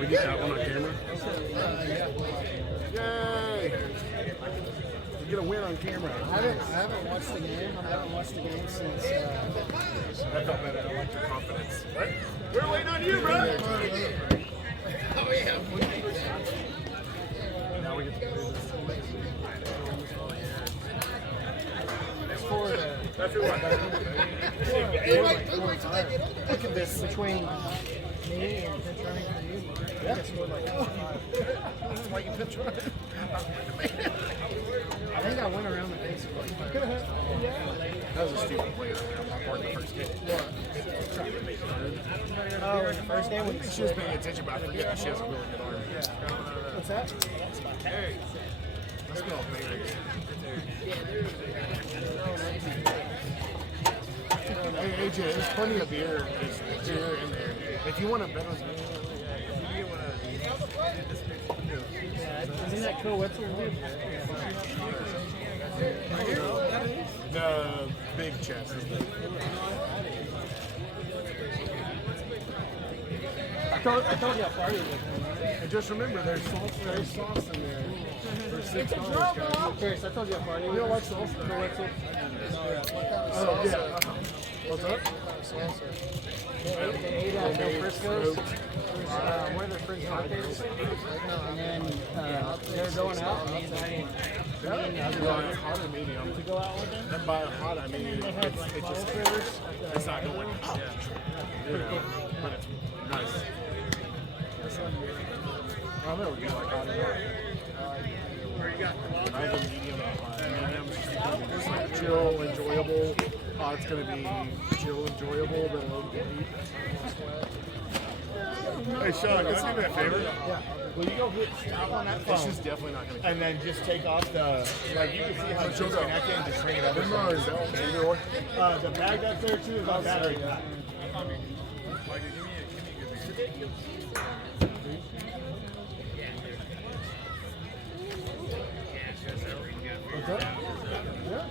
We get that one on camera. Yay! We get a win on camera. I haven't watched the game. I haven't watched the game since. That felt better. I like your confidence. Right? We're waiting on you, bro. Oh yeah. Now we get to do this. It's for the. That's who won. Look at this between me and pitch running for you. Yeah. I scored like 5. That's why you pitch running. I think I went around the base. That was a stupid play. I parked the first game. Oh, in the first game? I think she was paying attention, but I forget that she has a really good arm. What's that? Hey, let's go, Phoenix. Hey, AJ, there's plenty of beer in there. If you want to bet on Isn't that cool? What's your dude? the big chest, isn't it? I told you how far you live. And just remember, there's sauce in there for $6, guys. Chris, I told you how far you You live. don't like salsa? Oh, yeah. What's up? They ate at Del Frisco's. One of their friends' birthdays. And then they're going out. And he's like, Yeah, you want it hot or medium? to go out with them. And by hot, I mean it's just it's not going hot. You know, but it's nice. I don't know, do you like hot or not? I have a medium hot. Medium's just like chill, enjoyable. Hot's gonna be chill, enjoyable, but a little bit deep. Hey Sean, can I do me a favor? Yeah. Will you go get stop on that This phone? is definitely not gonna. And then just take off the, like you can see how it's disconnected and just bring it up. The bag that's there too is on battery pack. What's up? Yeah.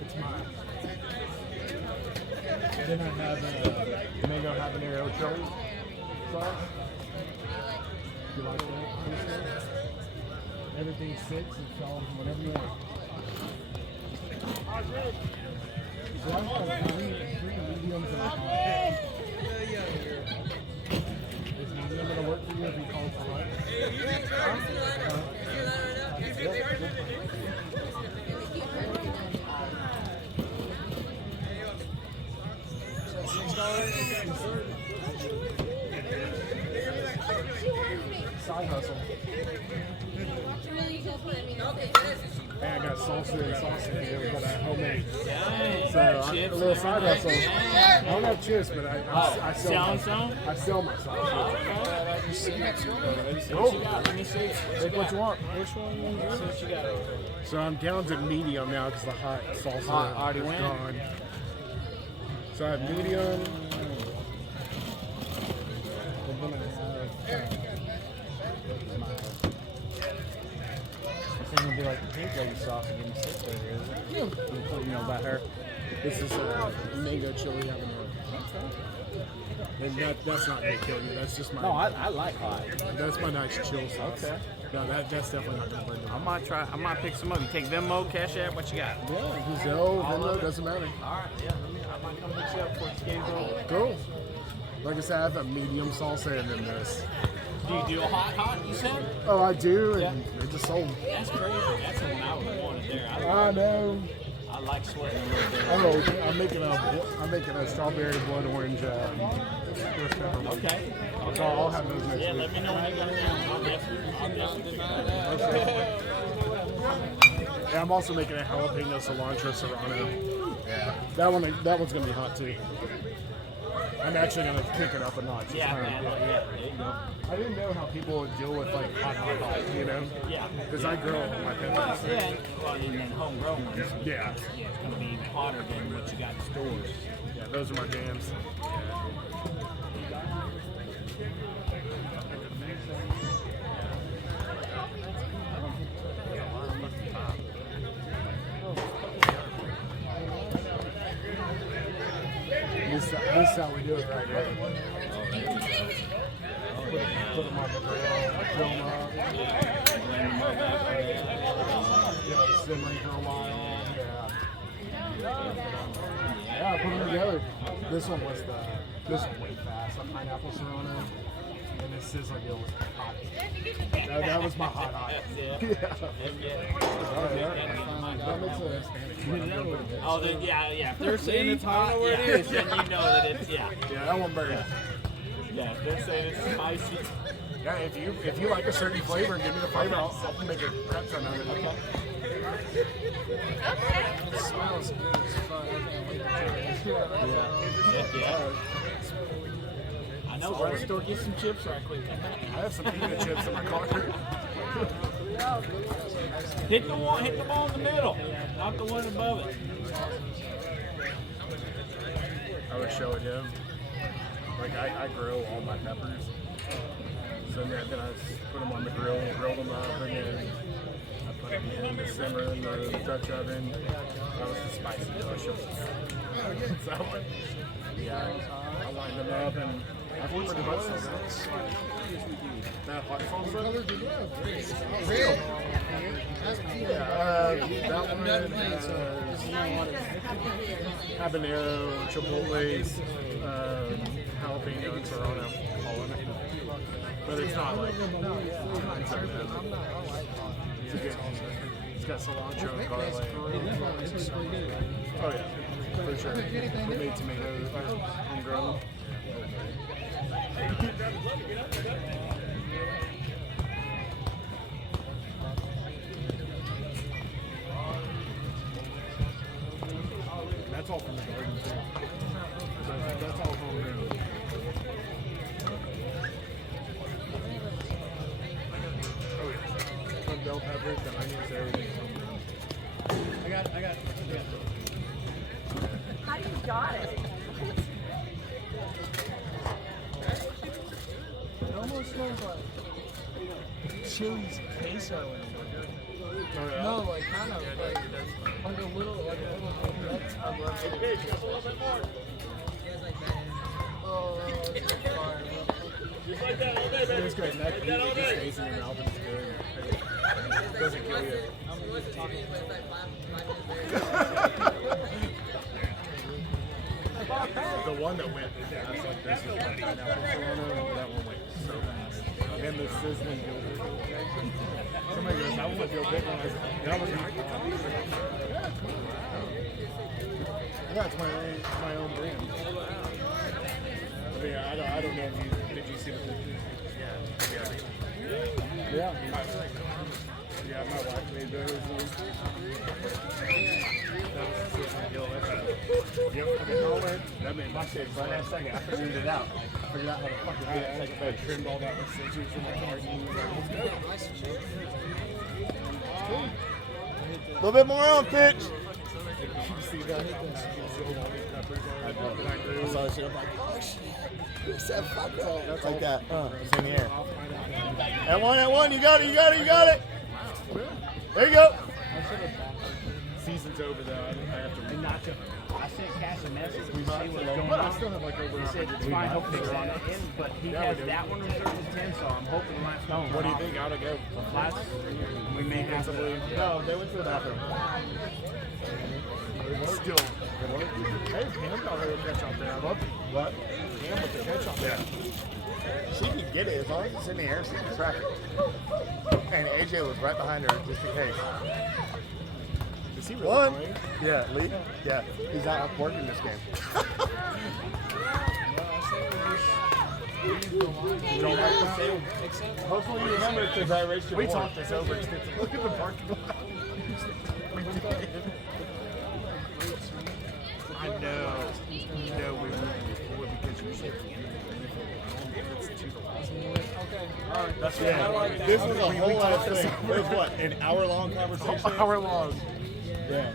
It's mine. Then I have a mango habanero chili sauce. You like that? Everything's 6 and so whatever you want. So I have three mediums and a hot. Is medium gonna work for you if you call it for hot? Side hustle. And I got salsa and sauce in here, but I homemade. So a little side hustle. I don't have chips, but I sell my sauce. Let me see. Take what you want. Which one? What you got? So I'm down to medium now because the hot salsa already is went? gone. So I have medium. And then I have It's gonna be like the pink lady sauce again. Six over here, isn't it? You know about her. this is mango chili habanero. And that's not gonna kill you. That's just my No, I like hot. that's my nice chill sauce. Okay. No, that's definitely not gonna burn you. I might try. I might pick some up. You take Venmo, Cash App. What you got? Yeah, Zelle, Venmo, doesn't matter. All right. Yeah. I might come pick you up for the game's over. Cool. Like I said, I have a medium salsa and then this. Do you do a hot? You said? Oh, I do, and they just sold. That's crazy. That's the one I would want there. I know. I like sweating a little bit. Oh, I'm making a strawberry blood orange Swiss pepper one. Okay. So I'll have those next Yeah. week. Let me know when you got them. I'll definitely deny that. Okay. And I'm also making a jalapeno cilantro serrano. Yeah. That one's gonna be hot too. I'm actually gonna kick it up a notch. Yeah, man. Yeah. There you go. I didn't know how people would deal with like hot, you know? Yeah. Because I grow up with my parents. Yeah. Well, and then homegrown ones. Yeah. Yeah, it's gonna be even hotter than what you got in stores. Yeah, those are my jams. This is how we do it. right here. Put them on the grill, grill them up. Simmering for a while. Yeah, put them together. This one way fast. A pineapple serrano. And this sizzling deal was hot. That was my hot. Yeah. That makes sense. Oh, then, yeah. If they're saying it's hot, then you know that it's, yeah. Yeah, that one burns. Yeah, if they're saying it's spicy. Yeah, if you like a certain flavor and give me the flavor, I'll make a crap ton of it. Okay. It smells good as fuck. I can't wait to try it. Yeah. I know, go to the store, get some chips right quick. I have some peanut chips in my car. Hit the ball in the middle, not the one above it. I was showing him, like I grill all my peppers. So then I put them on the grill and grill them up, and then I put them in the simmer in the Dutch oven. That was the spicy delicious. So yeah, I lined them up and I pretty much that hot sauce color. Real. Yeah, that one habanero, chipotles, jalapeno, and serrano all in it. But it's not like it's a good. It's got cilantro and garlic. Oh yeah, for sure. Homemade tomatoes, homegrown. That's all from the garden too. That's all homegrown. Oh yeah. Some bell peppers, the onions, everything. I got it. How do you got it? It almost smells like chili's queso in it. Oh, yeah. No, like kind of like a little. I love it. Hey, just a little bit more. Oh, it's fire. Just like that all day, baby. It's good. That Like that all just day. stays in your mouth and it's good. It doesn't kill you. The one that went fast like this was like pineapple serrano. That one went so fast. And the sizzling gilbert. Somebody goes, that one went gilbert. That was not. That's my own brand. I mean, I don't know if you did you see the pictures? Yeah. Yeah, my wife made those. Yep, that made my shit right that second. I figured it out. I figured out how to fucking do that second bed. Trimmed all that with scissors from my car. A little bit more on, pitch. You see that? You can see all these peppers on it. I saw that shit. I'm like, oh shit. Who said fuck that? Like that. It's in the air. That one. You got it. There you go. Season's over though. I have to read. I sent Cass a message to see what's going But I on. still have like over. He said it's fine, he'll fix it on the end, but he Yeah, has we do. that one reserved as 10, so I'm hoping the last one. What do you think? How'd it go? Last, we may have to. No, they went to the bathroom. Still. Hey, Pam got her a catch out there. I love it. What? Pam with the catch out there. She can get it as long as it's in the air. She can track it. And AJ was right behind her just in case. Is he really One. playing? Yeah, Lee. Yeah, he's not working this game. You don't like that? Hopefully you remember because I raced your We board. talked this over extensively. Look at the parking lot. We did. I know. No, we moved before because you said it's to the last one. Okay, all right. That's Yeah, this was a whole lot of thing. It was what, an hour-long conversation? Hour long. Yeah.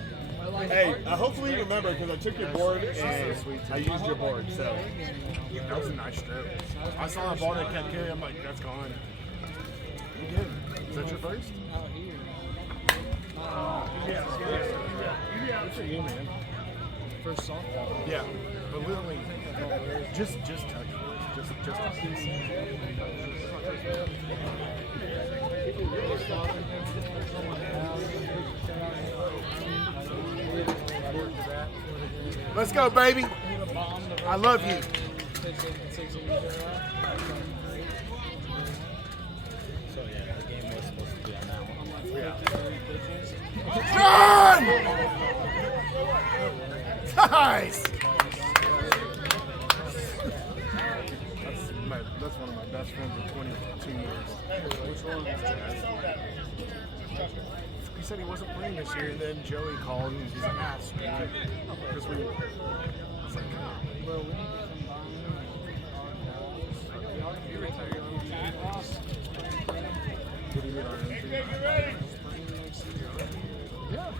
Hey, hopefully you remember because I took your board and I used your board. So That was a nice stroke. I saw that ball that kept carrying. I'm like, that's gone. You did. Is that your first? Out here. Yeah. Good for you, man. First softball. Yeah. But literally, Just touch. Just touch. Let's go, baby. I love you. So yeah, the game was supposed to be on that one. Run! Nice. That's one of my best friends in 22 years. Which one? He said he wasn't playing this year, and then Joey called and he's like, ah, screw it. Because I was like, Bro, we need to what do you mean our own team? Yeah.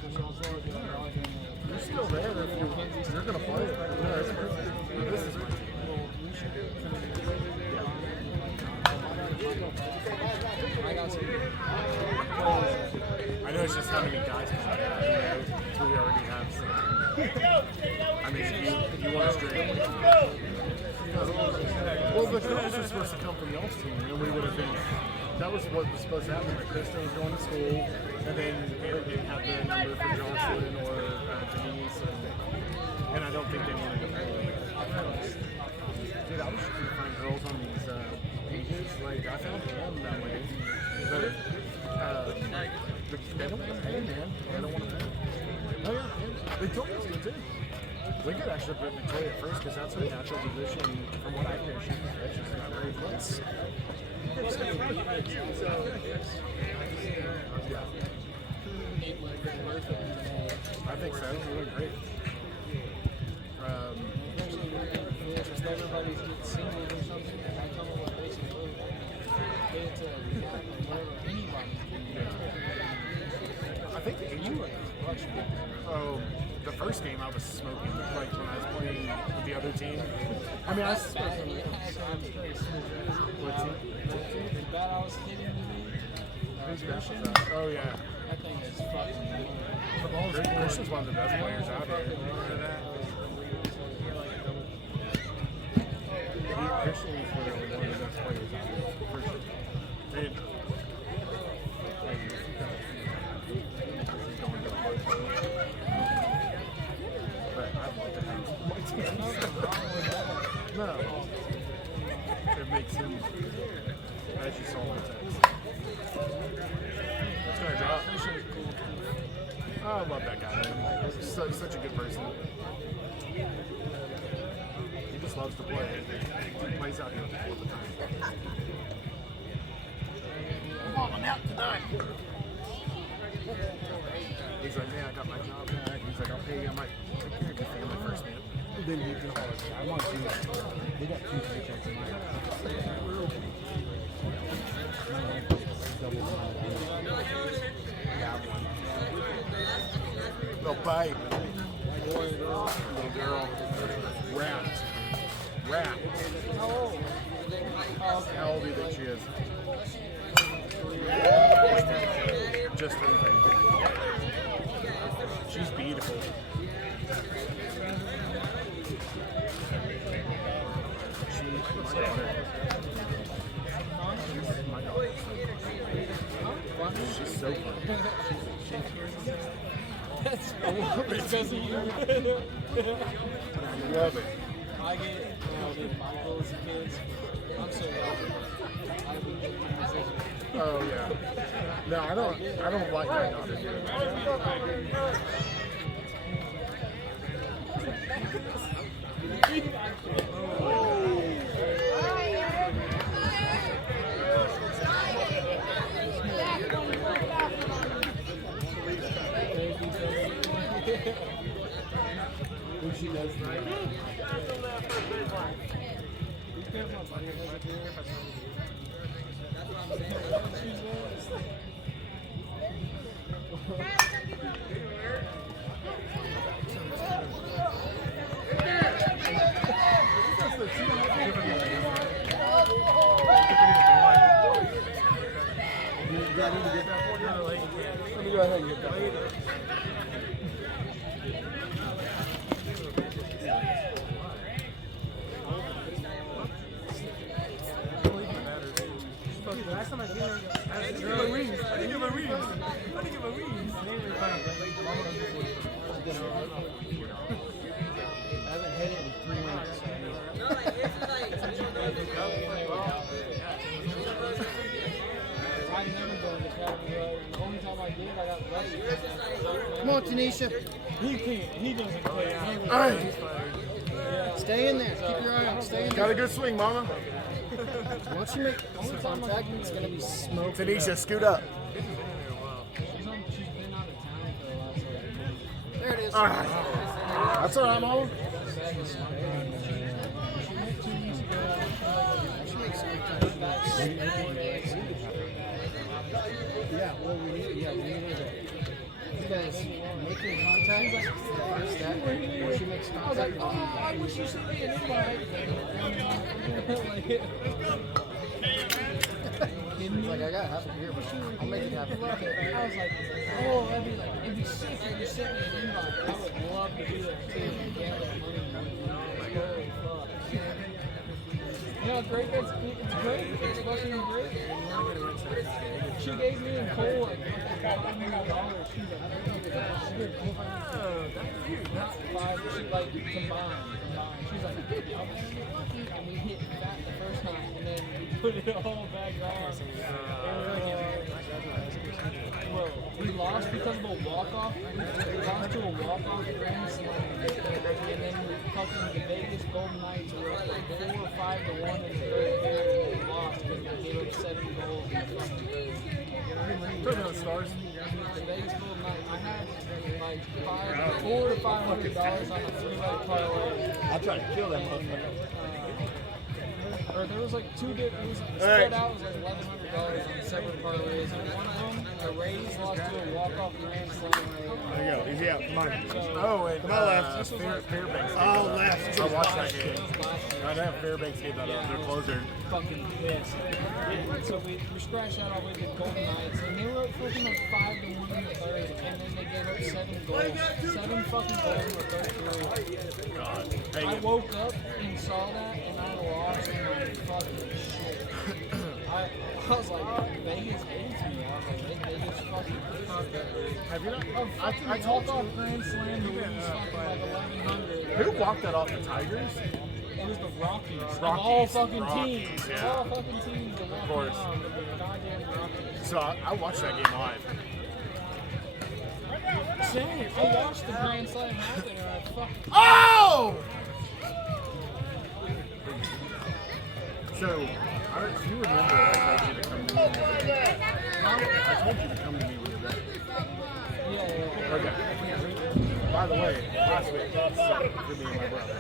You're still there if you're going to play it. Yeah, this is my team. I know it's just how many guys we have, so we already have some. I mean, if you want to straight well, the girls were supposed to come from y'all's team, and we would have been. That was what was supposed to happen. Like Kristen was going to school, and then Eric didn't have the number for Jocelyn or Denise, and I don't think they wanted to play. Dude, I was just trying to find girls on these pages. Like, I found them that way. But they don't want to pay, man. They don't want to pay. Oh, yeah. They told me to, too. We could actually put Victoria first because that's her natural position. From what I hear, she's just not very close. Yeah. I think so. It looked great. just everybody's getting single or something, and I come up with basically it's whatever anybody can do. I think you were oh, the first game I was smoking, like when I was playing with the other team. I mean, I was smoking. What team? The bat I was hitting today, oh, yeah. that thing is fucking good. Christian's one of the best players out there. Christian is one of the best players out there. For sure. And, but I'd love to have my team. No. It makes him, as you saw in the text. It's going to drop. Oh, I love that guy, man. He's such a good person. He just loves to play. He plays out here all the time. I'm out tonight. He's like, man, I got my job back. He's like, I'll pay you. I might take care of your family first, man. Then you can haul it. I want to. They got 2 paychecks in my little babe. Little girl. Wrapped. How old do you think she is? Just anything. She's beautiful. She's my daughter. She's so fun. That's because of you. Love it. I get it. Michael as a kid. I'm so lucky. Oh yeah. No, I don't like my daughter doing that. When she does that. Let me go ahead and get that. I've never done the Academy Road, and the only time I did, I got lucky. Come on, Tanisha. He can't. He doesn't play. All right. Stay in there. Keep your eye on. Stay in Got there. a good swing, Mama. Once you make some contact, it's going to be smoke. Tanisha, scoot up. She's been out of town for the last month. There it is. All right. That's all right, Mama. She went 2 weeks ago. She makes some contact. Yeah, well, we need to you guys making contact. First step. Once you make I was contact, like, oh, I wish you sent me an invite. he's like, I got half a beer, but I'll make it happen. I was like, oh, it'd be sick if you sent me an invite. I would love to do that too. Gamble money. Holy fuck. You know, great. It's great. It's fucking great. She gave me and Cole like $500. She's like, five. She like combined. She's like, I mean, hit that the first time, and then we put it all back on. Well, we lost because of a walk-off. We lost to a walk-off grand slam, and then we fucking the Vegas Golden Knights were up like 4 or 5 to 1 in the third period, and we lost because they gave up 7 goals in the fucking third. Put those stars. The Vegas Golden Knights, I had like $400 to $500 on a 3-leg parlay. I'll try to kill that motherfucker. Or there was like 2 different, it was spread out, it was like $1,100 on separate parlays, and one of them, the Rays lost to a walk-off grand slam. There you go. Easy out. Come on. Oh, and Come on, left. Fairbanks. Oh, left. I watched that game. I have Fairbanks gave that up. They're closer. Fucking pissed. And so we scratched out our way to the Golden Knights, and they were up fucking like 5 to 1 in the third, and then they gave up 7 goals. 7 fucking goals in the third period. God. I woke up and saw that, and I lost my fucking shit. I was like, Vegas hates me. I was like, they just fucking Have you not? I talked off grand slam to lose fucking like 1,100. Who walked that off the Tigers? It was the Rockies. Of all Rockies, fucking Rockies, teams. yeah. Of all fucking teams. Of course. The goddamn Rockies. So I watched that game live. Same. I watched the grand slam happen and I fucking. Oh! So, you remember I told you to come to me when you were ready? I told you to come to me when you're ready. Yeah. Okay. By the way, last week sucked for me and my brother.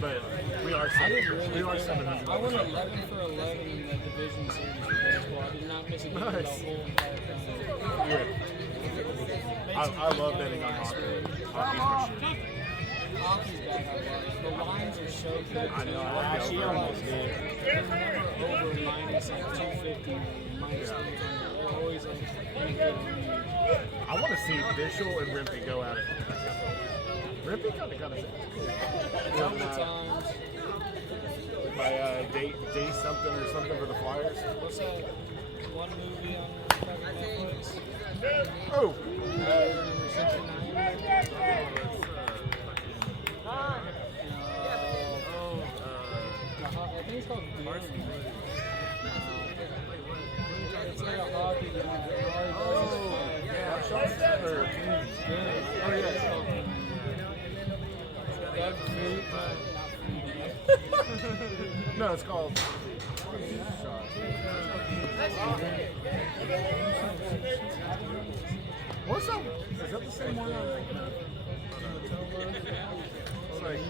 But we are 700. I went 11 for 11 in the division series for baseball. I did not miss a game the whole entire time. Yeah. I love betting on hockey. Hockey's my shit. Hockey's back, I love it. The lines are so good. I know. Last year, like, over minus like 250 or minus 300. They're always like in a good lead. I want to see Bishop and Rimpey go at it. Rimpey kind of Couple times. by day something or something for the Flyers. What's that one movie on Netflix? Oh! Number 69? I think it's called Killin. It's like a hockey guy. No, it's called. What's up? Is that the same one? It's like,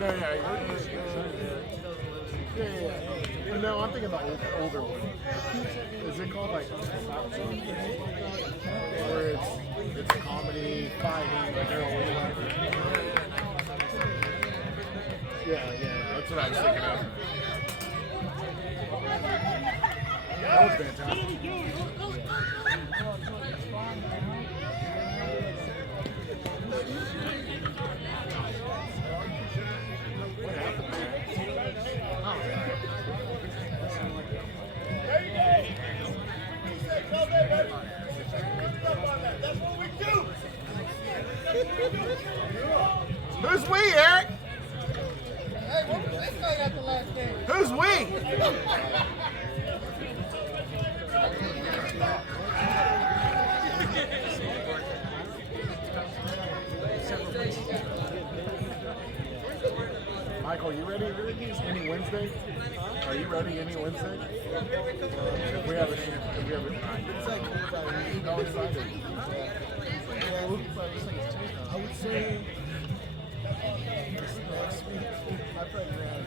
no, yeah. No, I'm thinking the older one. Is it called like where it's a comedy, fighting, like they're always like, yeah, that's what I was thinking of. That was fantastic. What happened there? Who's we, Eric? at the last game. Who's we? Michael, you ready? Any Wednesday? Are you ready? Any Wednesday? If we have a night. It's like cool about it. No, it's Friday. Yeah, but it's like it's Tuesday. I would say this next week. I probably ran out of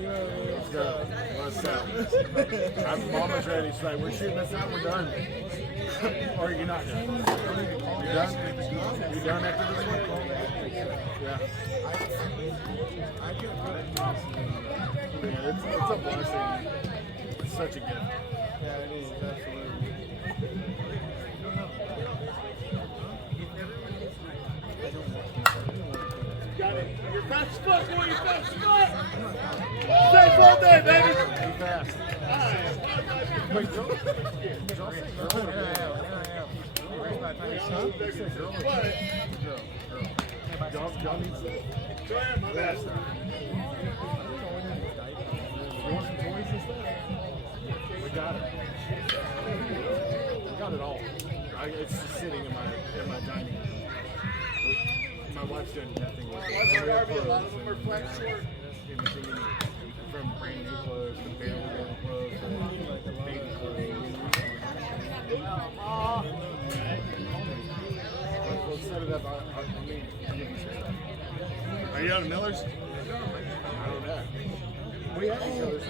Let's go. Let's go. Mama's ready. She's like, we're shooting this out. We're done. Or you're not done. You done? You done after this one? Yeah. Man, it's a blessing. It's such a gift. Yeah, it is, absolutely. Got it. Your fast foot, boy. Your fast foot. Safe all day, baby. Be fast. Wait, don't say girl. Y'all need some. Fast. You want some toys and stuff? We got it. We got it all. It's just sitting in my dining room. My wife's doing nothing with it. A lot of them are flat short. Anything you need. From brand new clothes to barely worn clothes to baby clothes. Let's set it up. I'll give you some stuff. Are you out of Miller's? I don't know. We have each other.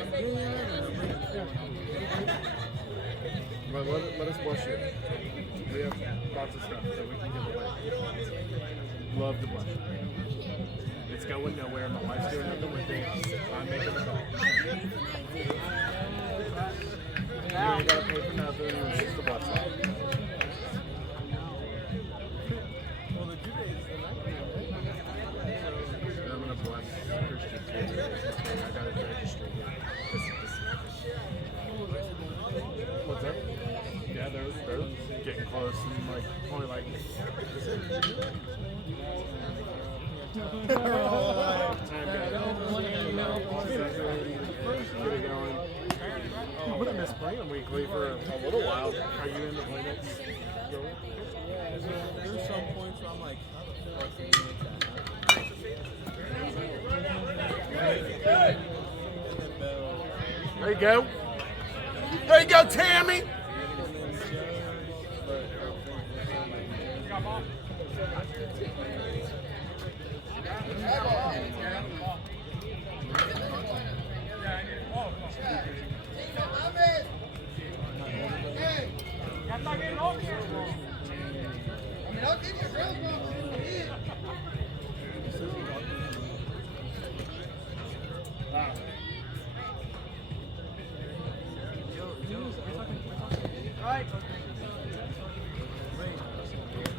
Well, let us blush it. We have lots of stuff that we can give away. Love the blush. It's going nowhere. My wife's doing nothing with it. I'm making it all. You ain't got to pay for nothing. It's just a blush. Well, the due date is the 9th. I'm going to bless Christian kids. I got it registered. What's up? Yeah, they're getting close and like only like I'm gonna miss playing weekly for a little while. Are you in the play next? Yeah, there's some points where I'm like, how the fuck can you make that happen? There you go. There you go, Tammy.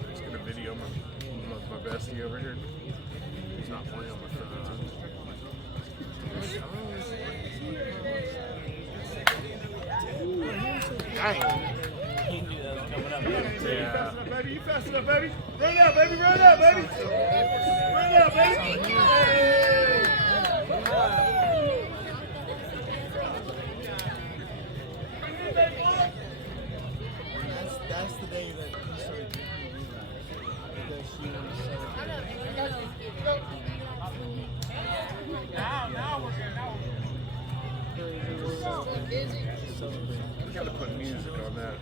Just gonna video my bestie over here. He's not playing on my phone. Dang. He knew that was coming up. Yeah. Baby, you fast enough, baby. Run out, baby. Run out, baby. Run out, baby. Hey. That's the day that he started drinking relapse. Because she was We gotta put music on that.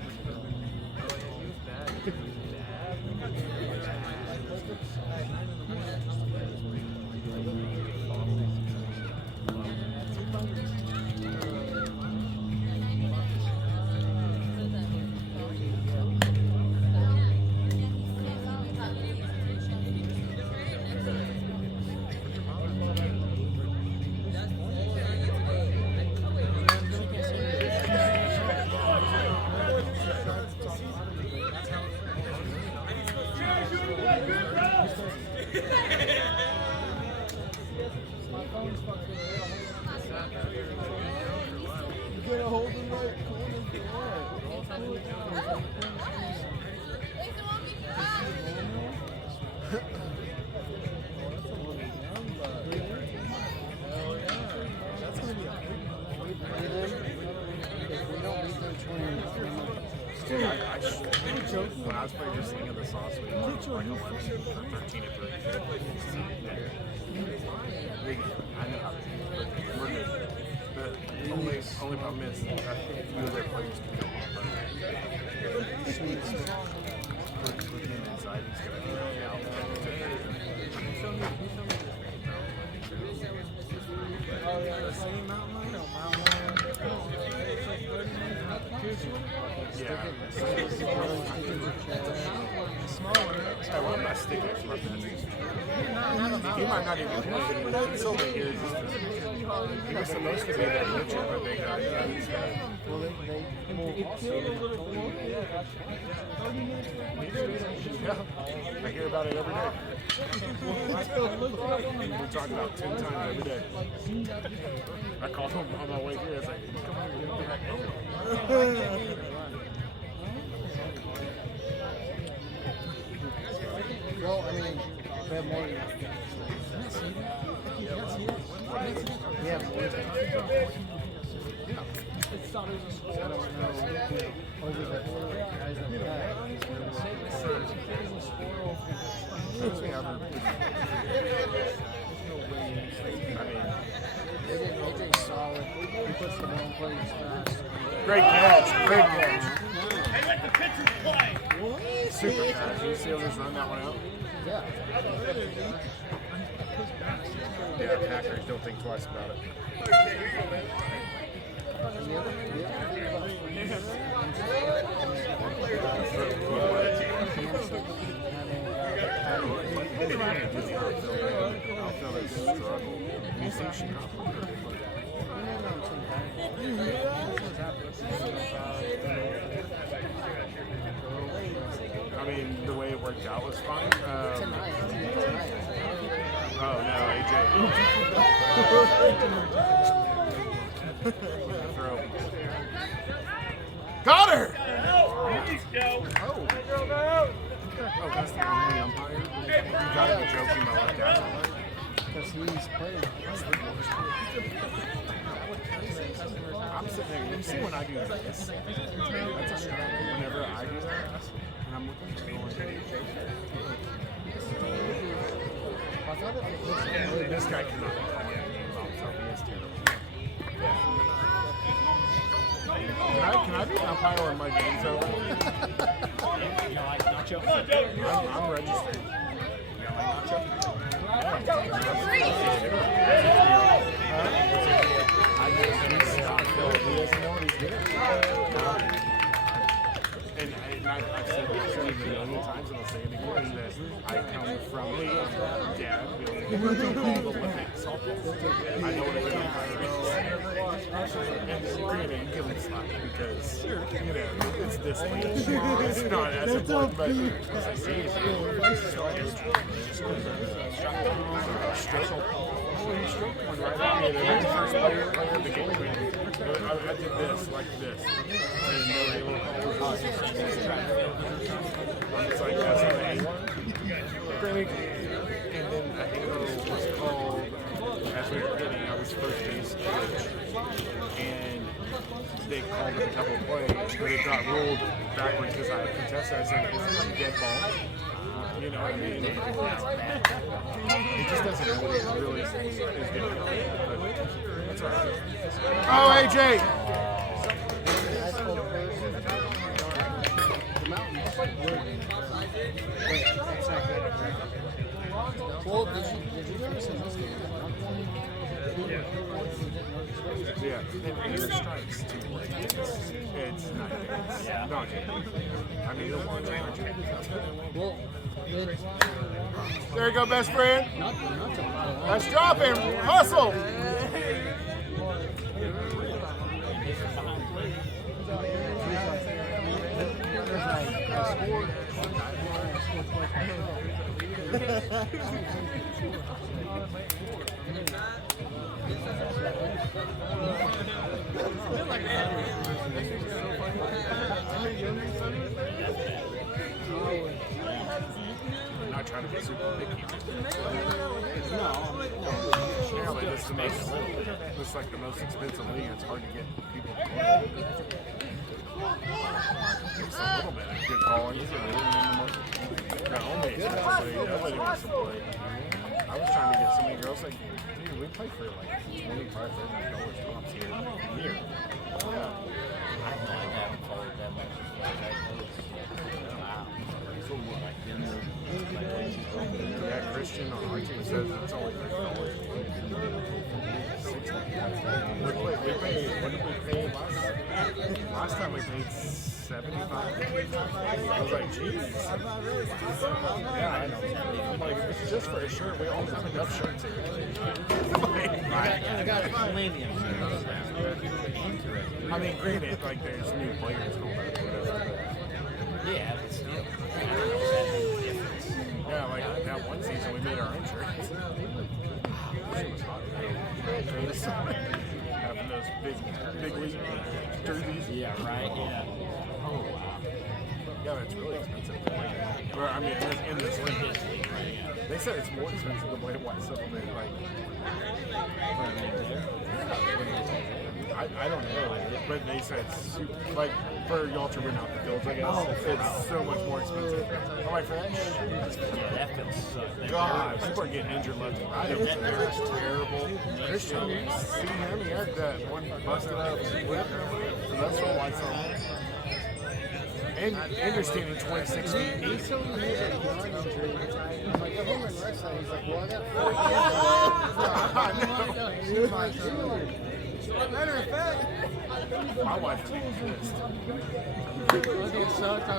You gotta hold the right corner for what? was probably just thinking of the sauce. We won like 11 or 13 at 3. I know how we're good. The only problem is that few of their players can go on. With him inside, he's going to be out. I want my stick next to my fence. He might not even play. He's over here. He was supposed to be that pitcher, but they got Yeah, I hear about it every day. We talk about 10 times every day. I called him on my way here. I was like, come on, Well, I mean, we have more than that. Yeah, more than that. Over the guys that we have. AJ's solid. He puts the ball in place fast. Great catch. Great catch. Hey, let the pitchers play. Super catch. You see him just run that one out? Yeah. Yeah, Packers don't think twice about it. I mean, the way it worked out was fine. Oh no, AJ. Throw. Got her! Oh, that's the only umpire? You gotta be joking about like that. Because he's playing. I'm sitting there, you see when I do this, that's a strike. Whenever I do that, and I'm looking at going, this guy cannot be calling a game off, so he is terrible. Can I be an umpire when my game's over? I'm registered. I've said this a million times, and I'll say it again, that I come from dad being able to call the limits. I know what a good umpire is. And granted, you give him slack because, you know, it's this league. It's not as important, but as I see it, he stroked one right at me. The very first player of the game. I did this, like this. And nobody will call it. It's like, that's an angle. And then the angle was called, as we were hitting, I was first base coach. And they called it a double play, but it got ruled backwards because I contested. I said, is this a dead ball? You know what I mean? It just doesn't know what it really is doing. But that's all right. Oh, AJ! Well, did you notice in this game? Yeah, and air strikes too. It's not good. Not good. I mean, the ones aren't good. Well, there you go, best friend. not to Let's drop him. Hustle. I'm not trying to be super picky. Apparently, this is like the most expensive league. It's hard to get people to play. Just a little bit of good calling. Not only especially, nobody wants to play. I was trying to get so many girls like, dude, we play for like $25, $30 tops here. Here. Yeah. Yeah, Christian on our team says it's only $30. We paid, what did we pay last time we paid $75. I was like, geez. Yeah, I know. I'm like, it's just for a shirt. We all have enough shirts here. I got plenty of shirts. I mean, granted, like, there's new players and all that. Yeah, but still. Yeah, like that one season we made our own shirts. It was hot. Having those big league jerseys. Yeah, right? Yeah. Oh, wow. Yeah, it's really expensive to play. Or, I mean, in this league. They said it's more expensive to play white supplement. Like, I don't know, but they said it's super, like, for y'all to rent out the fields, I guess, it's so much more expensive. Am I French? Yeah, that feels sucks. God, people are getting injured left and right. That's terrible. Christian, you see him? He had that one busted up whip. So that's what white supplement. And Anderson in 26 feet. He's so weird at groin injury. Like, the woman wrestler, he's like, well, I got 4 years. Matter of fact, My wife would be pissed. one thing that sucks,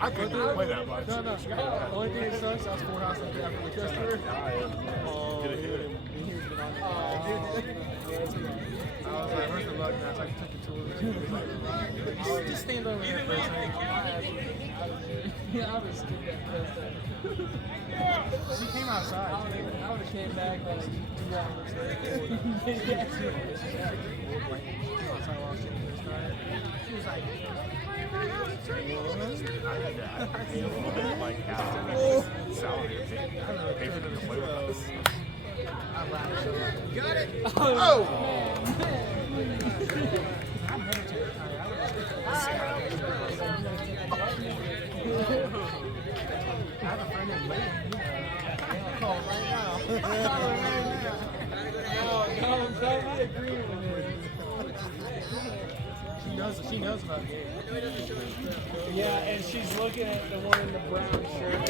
I couldn't play that much. No. The only thing that sucks, I was 4 hours after the customer. Get a hit. I was like, where's the luck? And I was like, took it to her. Just stand over there for a second. Yeah, I would skip that first time. She came outside. I would have came back like 2 hours later. She was like, I need a little bit like half of salary to pay for them to play with us. got it. Oh! I'm military. I have a friend named Lee. Call right now. No, I'm totally agreeing with her. She knows about games. Yeah, and she's looking at the one in the brown shirt.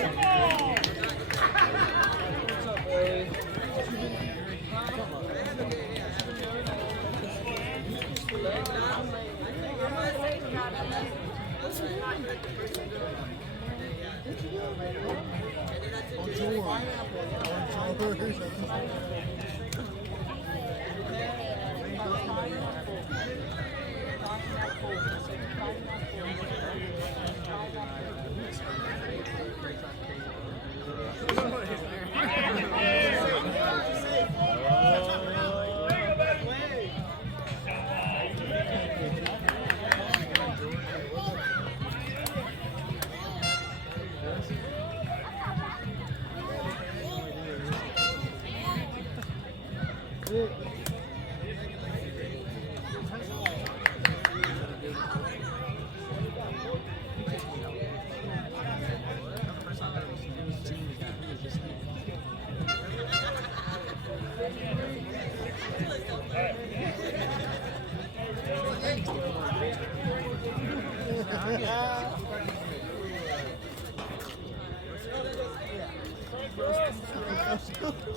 What's up, boy?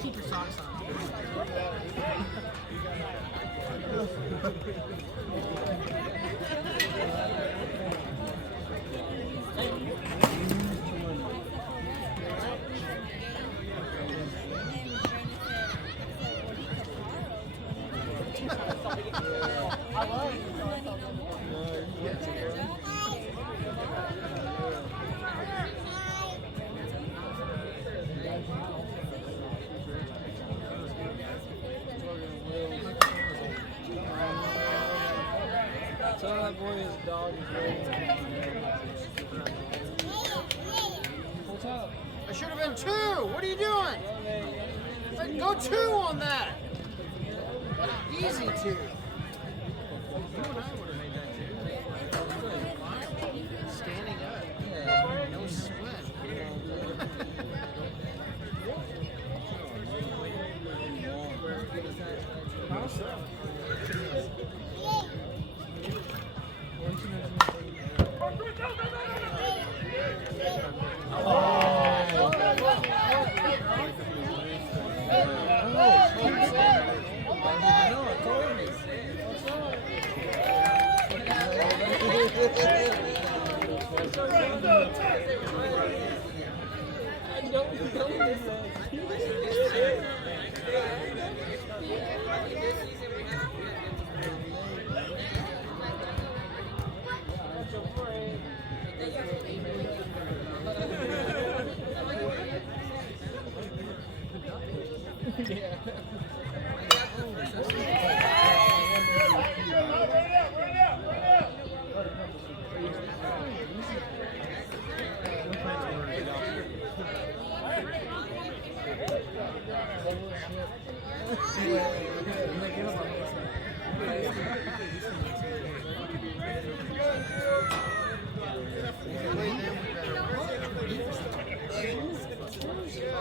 Keep your socks on. Tell that boy his dog is ready. What's up? I should have been 2. What are you doing? Like, go 2 on that. Easy 2. You and I would have made that 2.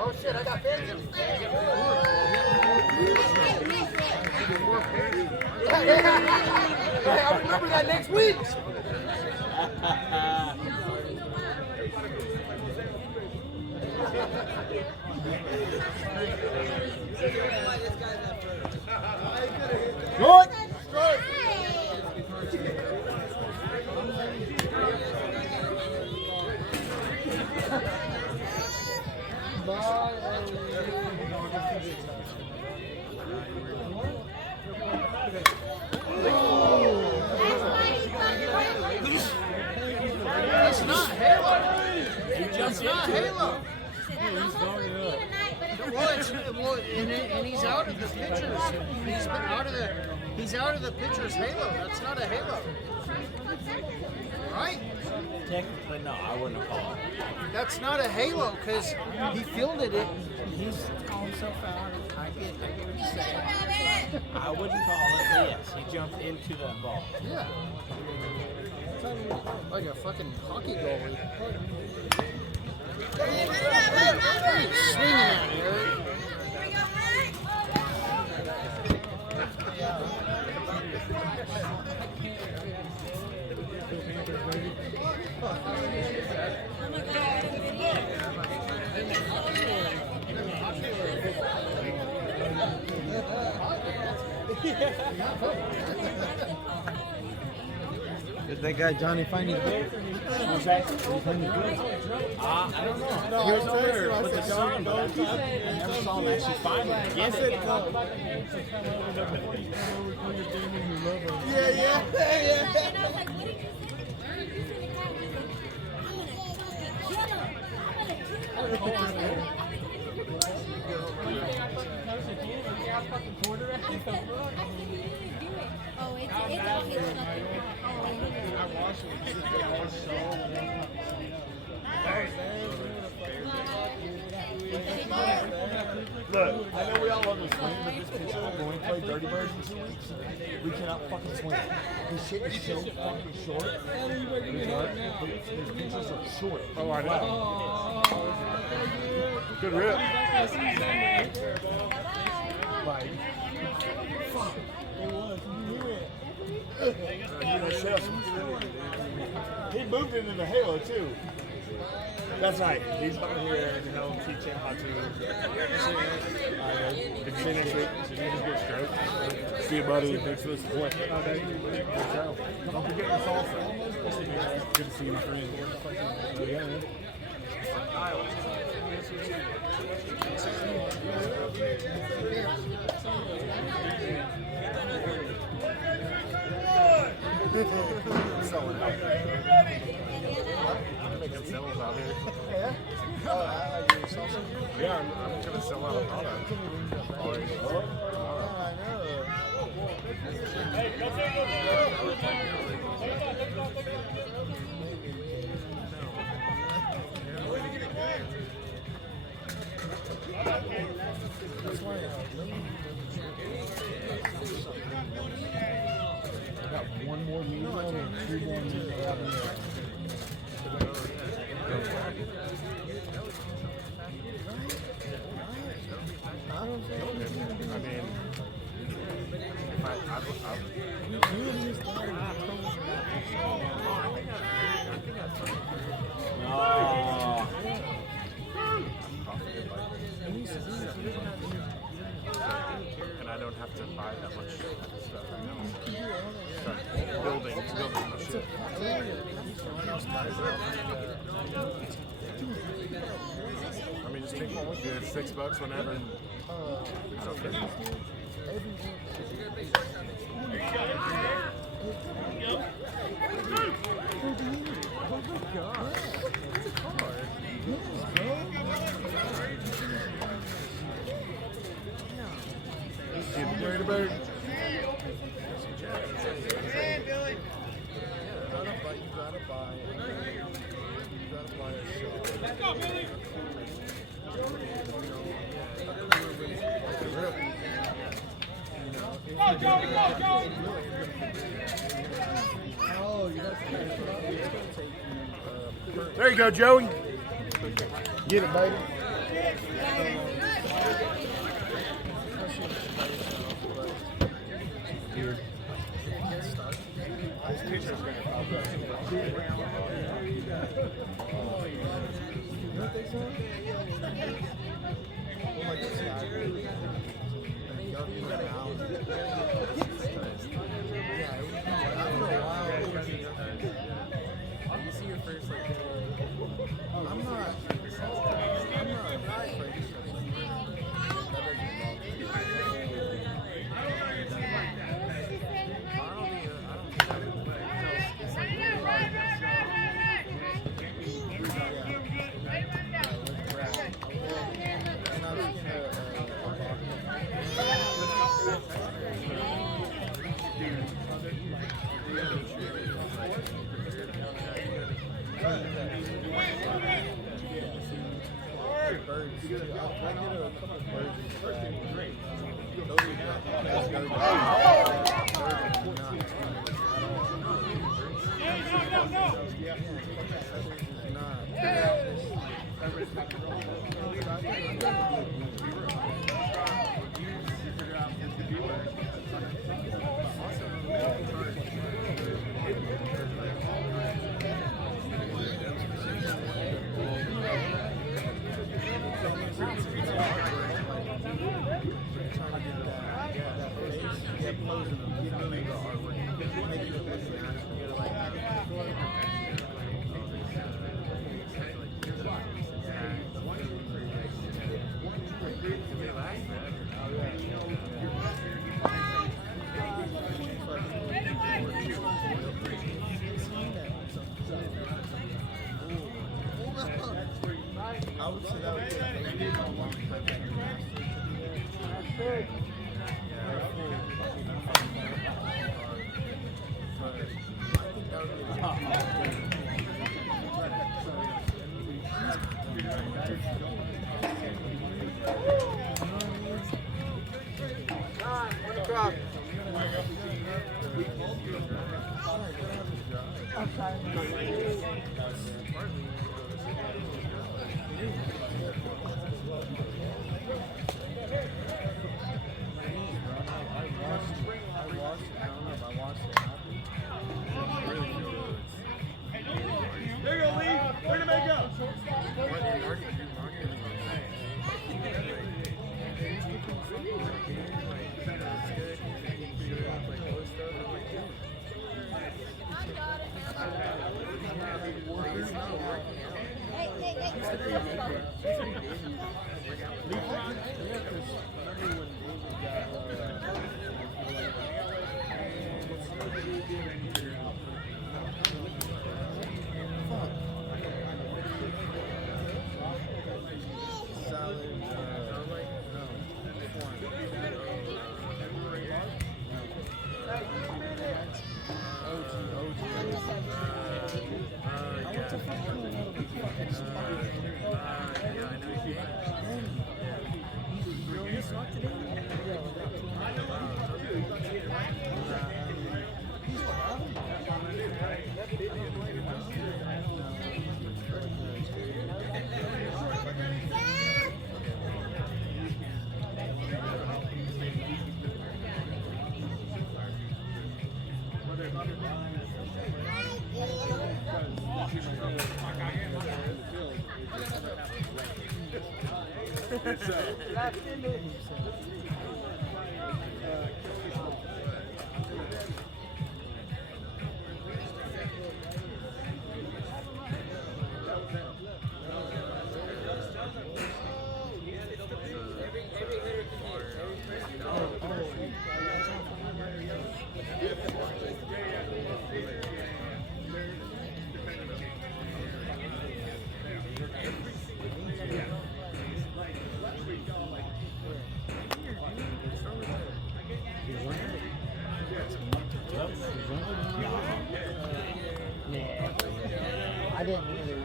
Oh shit, I got fans. I'll remember that next week. Good. That's not Halo. That's not Halo. Well, and he's out of the pictures. He's out of the pictures Halo. That's not a Halo. Right? Technically, no, I wouldn't have called it. That's not a Halo because he fielded it. He's calling so far. I get what you're saying. I wouldn't call it, but yes, he jumped into that ball. Yeah. Like a fucking hockey goalie. Swinging at it, Eric. Did that guy Johnny find his boat? What's that? Did he find his boat? I don't know. He was over there with the sun, but I never saw him actually find it. Get it. Yeah. Oh, it's all his fucking. Look, I know we all love to swing, but this pitcher, when we play Dirty Birds in 2 weeks, we cannot fucking swing. His shit is so fucking short. His pitches are short. Oh, I know. Good rip. Like, fuck. He moved into the Halo too. That's right. He's over here to help teach him how to finish it. So you just get stroke. See you, buddy. Thanks for this support. Oh, thank you. Good show. Don't forget the salsa. Good to see you, my friend. Oh, yeah, man. I'm making sales out here. Yeah? Yeah, I'm gonna sell out a product. Already. Got one more meal and 2 more meals out here. I mean, And I don't have to buy that much stuff right now. Start building my shit. I mean, just take one with you. It's $6 whenever. I don't care. Dirty bird. Let's go, Billy. Go. There you go, Joey. Get it, baby. I didn't either.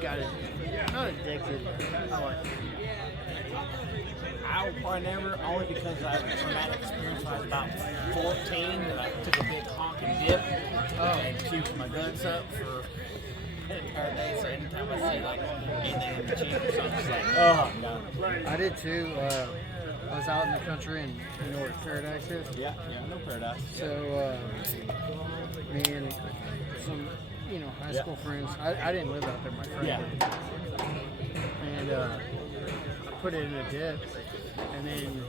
Got it. Not addicted. I like it. I will probably never, only because I had a traumatic experience when I was about 14 and I took a big honking dip and puked my guts up for an entire day. So anytime I see like anything in the cheek or something, it's like, oh, no. I did too. I was out in the country and you know where Paradise is? Yeah, I know Paradise. So, me and some, high school friends, I didn't live out there, my friend did. And I put it in a dip, and then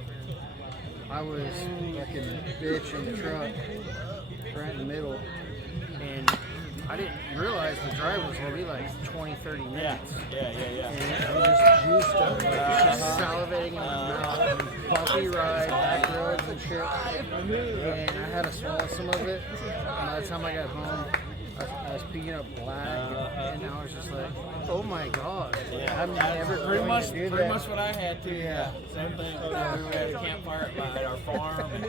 I was fucking bitch in the truck, right in the middle, and I didn't realize the drive was going to be like 20, 30 minutes. Yeah. And I'm just juiced up, like just salivating in my mouth, bumpy ride, back roads and shit. And I had to swallow some of it. And by the time I got home, I was peeing up black, and I was just like, oh my god. I'm never pretty going to do pretty that. much what I had too. Yeah, same thing. We were at a campfire at our farm, and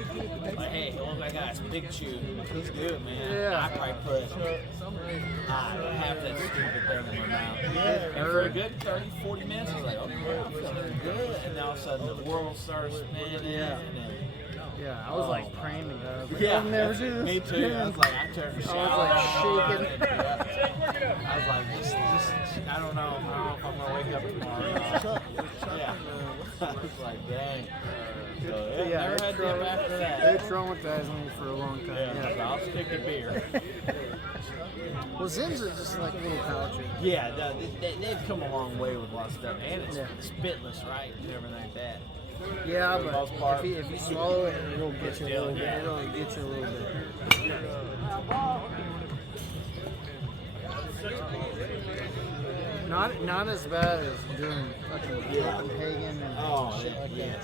like, hey, look, I got some Big Chew. He's good, man. Yeah. I probably put half that stupid thing in my mouth. And for a good 30, 40 minutes, I was like, okay, I'm feeling good. And then all of a sudden, the world starts spinning. Yeah, I was like praying to God. I was like, Yeah, I'll never do this. me too. I was like, I turned the shower. I was like shaking. I was like, just, I don't know if I'm gonna wake up tomorrow. Yeah. I was like, dang. So, Yeah, never had dip after that. It traumatized me for a long time. Yeah, so I'll stick to beer. Well, Zims are just like little pouches. Yeah, they've come a long way with a lot of stuff, and it's spitless, right, and everything like that. Yeah, For the but most part. if you swallow it, it'll get you a little bit. It'll get you a little bit. Not as bad as doing fucking Copenhagen and shit like that.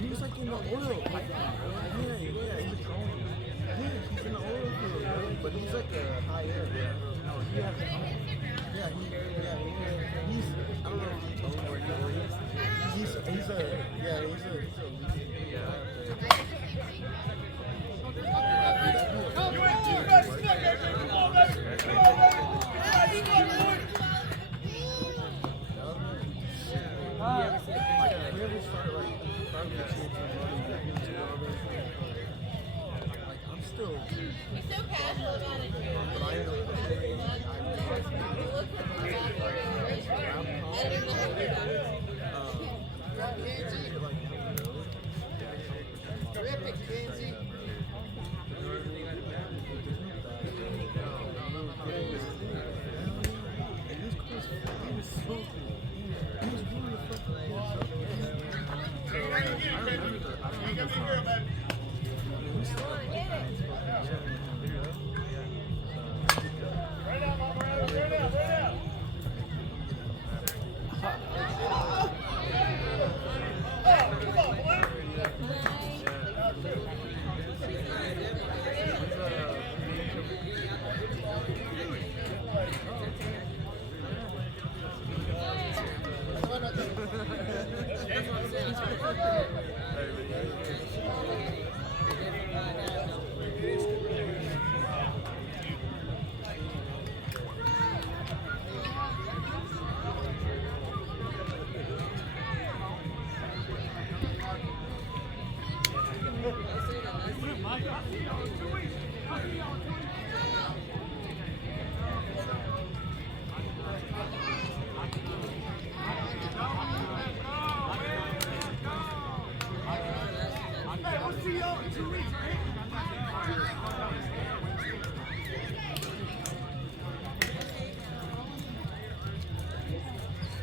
He was like in the oil. He's in the oil field, bro. But he's like a high air. No, he has he's I don't know if he told where he is. He's He's so casual about it, too. Terrific, Kenzie. Mike, I see you on Twitter.